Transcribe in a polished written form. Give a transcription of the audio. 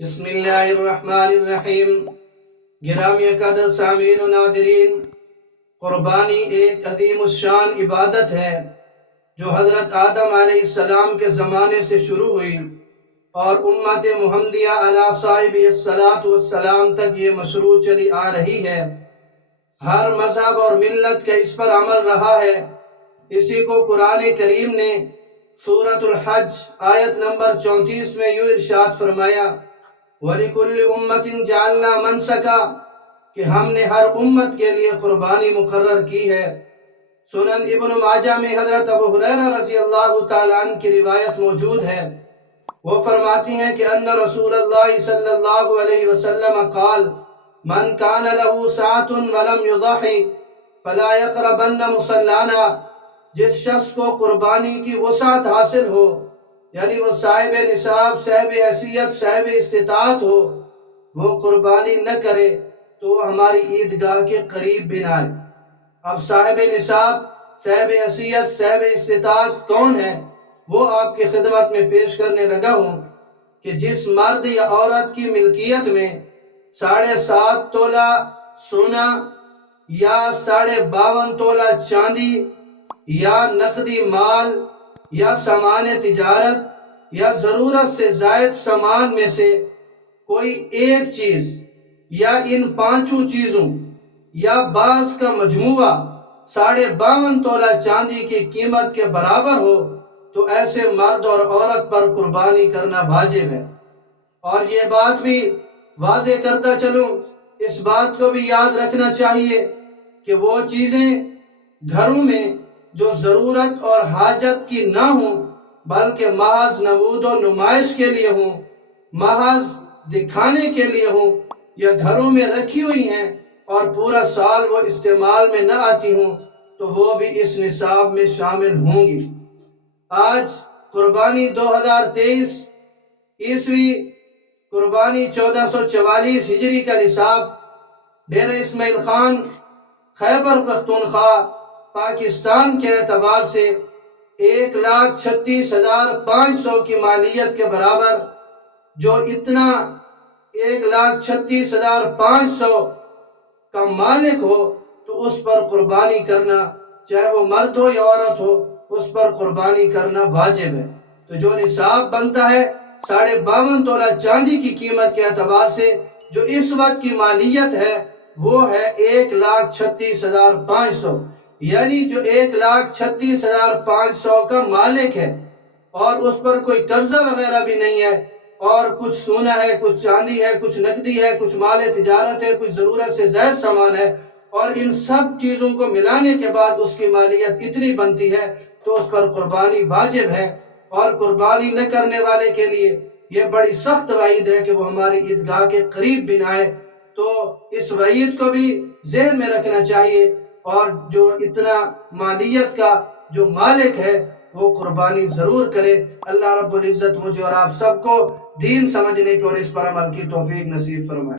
بسم اللہ الرحمن الرحیم۔ گرامی قدر سامعین و ناظرین، قربانی ایک عظیم الشان عبادت ہے جو حضرت آدم علیہ السلام کے زمانے سے شروع ہوئی اور امت محمدیہ علی صاحب الصلاۃ والسلام تک یہ مشروع چلی آ رہی ہے۔ ہر مذہب اور ملت کا اس پر عمل رہا ہے۔ اسی کو قرآن کریم نے سورۃ الحج آیت نمبر 34 میں یوں ارشاد فرمایا، وَلِكُلِّ أُمَّةٍ جَعَلْنَا مَنْسَكًا، کہ ہم نے ہر امت کے لیے قربانی مقرر کی ہے۔ سنن ابن ماجہ میں حضرت ابو ہریرہ رضی اللہ تعالیٰ عنہ کی روایت موجود ہے۔ وہ فرماتی ہیں کہ ان رسول اللہ صلی اللہ علیہ وسلم قال، من کان له ساعة ولم يضحی فلا يقربن مصلانا، جس شخص کو قربانی کی وسعت حاصل ہو، یعنی وہ صاحب نصاب، صاحب حیثیت، صاحب استطاعت ہو، وہ قربانی نہ کرے تو وہ ہماری عیدگاہ کے قریب بھی نہ آئے۔ اب صاحب نصاب، صاحب حیثیت، صاحب استطاعت کون ہے، وہ آپ کی خدمت میں پیش کرنے لگا ہوں کہ جس مرد یا عورت کی ملکیت میں 7.5 تولہ سونا یا 52.5 تولہ چاندی یا نقدی مال یا سامان تجارت یا ضرورت سے زائد سامان میں سے کوئی ایک چیز یا ان 5 چیزوں یا بعض کا مجموعہ 52.5 تولہ چاندی کی قیمت کے برابر ہو تو ایسے مرد اور عورت پر قربانی کرنا واجب ہے۔ اور یہ بات بھی واضح کرتا چلوں، اس بات کو بھی یاد رکھنا چاہیے کہ وہ چیزیں گھروں میں جو ضرورت اور حاجت کی نہ ہوں بلکہ محض نمود و نمائش کے لیے ہوں، محض دکھانے کے لیے ہوں، یا گھروں میں رکھی ہوئی ہیں اور پورا سال وہ استعمال میں نہ آتی ہوں تو وہ بھی اس نصاب میں شامل ہوں گی۔ آج قربانی 2023 عیسوی، قربانی 1444 ہجری کا نصاب ڈیرہ اسماعیل خان، خیبر پختونخوا، پاکستان کے اعتبار سے 1,36,500 کی مالیت کے برابر، جو اتنا 1,36,500 کا مالک ہو تو اس پر قربانی کرنا، چاہے وہ مرد ہو یا عورت ہو، اس پر قربانی کرنا واجب ہے۔ تو جو نصاب بنتا ہے 52.5 تولہ چاندی کی قیمت کے اعتبار سے، جو اس وقت کی مالیت ہے وہ ہے 1,36,500، یعنی جو 1,36,500 کا مالک ہے اور اس پر کوئی قرضہ وغیرہ بھی نہیں ہے، اور کچھ سونا ہے، کچھ چاندی ہے، کچھ نقدی ہے، کچھ مال تجارت ہے، کچھ ضرورت سے زائد سامان ہے، اور ان سب چیزوں کو ملانے کے بعد اس کی مالیت اتنی بنتی ہے تو اس پر قربانی واجب ہے۔ اور قربانی نہ کرنے والے کے لیے یہ بڑی سخت وعید ہے کہ وہ ہماری عیدگاہ کے قریب بھی نہ آئے۔ تو اس وعید کو بھی ذہن میں رکھنا چاہیے، اور جو اتنا مالیت کا جو مالک ہے وہ قربانی ضرور کرے۔ اللہ رب العزت مجھے اور آپ سب کو دین سمجھنے کی اور اس پر عمل کی توفیق نصیب فرمائے۔